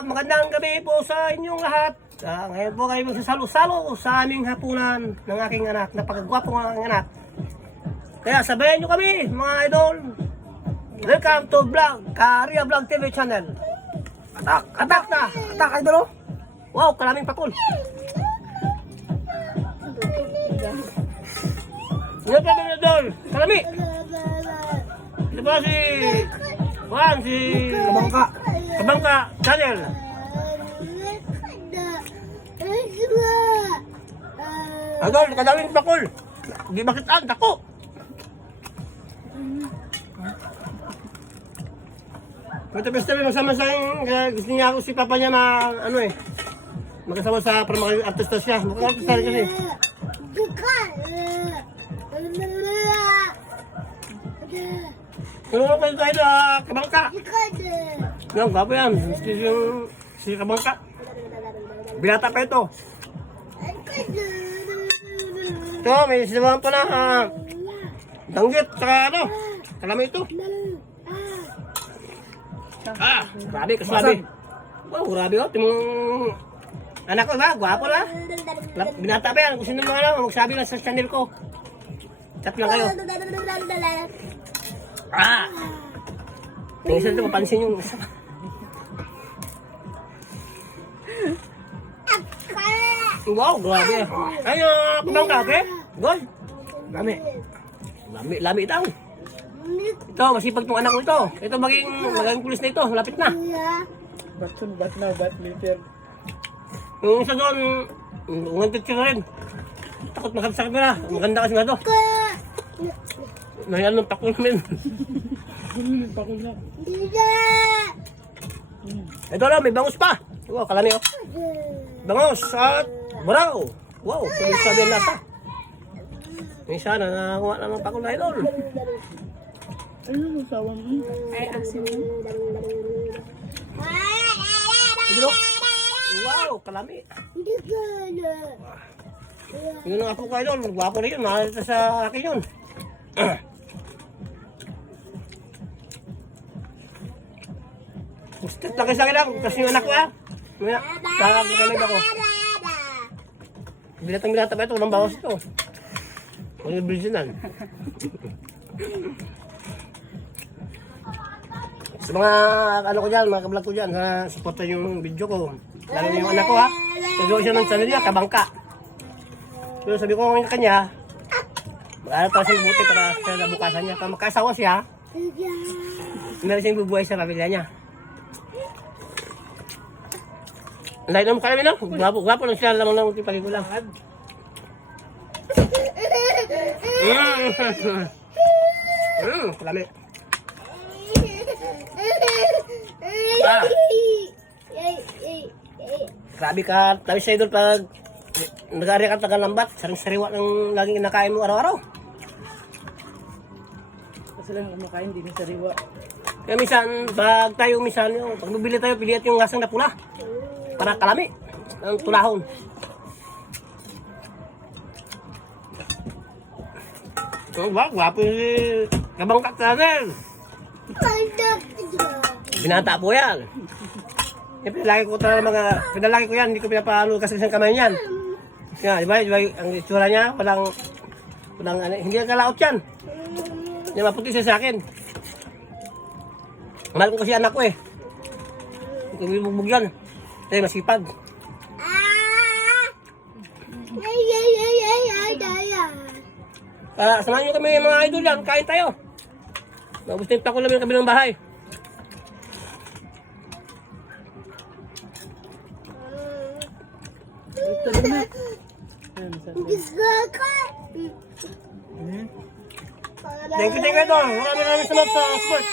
Magandang gabi po sa inyong lahat. Ngayon po kayo magsasalo-salo sa aming hapunan ng aking anak, napakagwapo ng aking anak. Kaya sabayan nyo kami mga idol. Welcome to vlog, Karia Vlog TV channel. Atak na! Atak idol oh! Wow, kalaming pakul. Ngayon po mga idol, kalami! Ito po si Juan, si Kabangka channel. Idol, kadaming pakul. Di makitaan, dako. Ito basta rin masama sa gusto niya ako si papa niya magkasama sa para mag-artista siya. Mukhang artista rin kasi. Kung ako kayo Kabangka. Yung gwapo yan. Si Kabangka. Binata pa ito. Ito, may sinabahan pa na danggit, saka kalami ito. Grabe, kasabi. Wow, grabe oh. Timong anak ko ba? Gwapo na. Binata pa yan. Kung sino magsabi lang sa channel ko. Chat lang kayo. Yung isa ito, mapansin yung isa. Wow, grabe. Ay, Kabangka, okay? Gold. Lami ito. Ito, masipag tong anak ko ito. Ito maging pulis na ito. Malapit na. Bat later. Yung isa doon, ungantit ka rin. Takot makapsakit na. Maganda kasi nga ito. Nahiyan ng pakul namin. Pakul na. Ito lang, may bangus pa. Wow, kalami oh. Bangus at buraw. Wow, sabi ang lasa. May sana nakakuha lang ng pakul na idol. Ano yung sawa mo? Ay, asin mo. Ito, wow, kalami. Yun ang ako ko idol. Gwapo na yun. Nakita sa akin yun. Gusto lang sa akin lang. Kasi yung anak ko kakagkalig ako. Binatang ba ito? Walang bawas ito. Walang original. Sa mga ko dyan, mga kablog ko dyan, supportan yung video ko. Lalo na yung anak ko nagawa siya ng channel niya, Kabangka. So sabi ko ngayon kanya, mag-aral tayo siya buti para sa nabukasan niya. Para magkasawa siya, meron siyang bubuhay sa pamilya niya. Ang lahat naman kami no? Gwapo lang siya, lamang lang tipagin ko lang. Kalami. Grabe ka, tabi sa idol pag nag-aari ka tagalambat, saring-sariwa ng laging inakain mo araw-araw. Kasi lang kumakain, di na sariwa. Kaya minsan, pag bibili tayo, pilihat yung ngasang na pula. Para kalami, ang tulahon. Gwapo yung Kabangka channel. Binata po yan. Pinalaki ko yan, hindi ko pinapalo kasi sa kamay niyan. Di ba, ang itsura niya, hindi ka kalaot yan. Hindi maputi siya sa akin. Mahal ko kasi anak ko eh. Hindi ko bibugbog yan. Kaya masipag. Samahan nyo kami mga idol yan, kain tayo. Maubos na yung pakul namin ng kabilang bahay. Thank you idol. Maraming salamat sa support.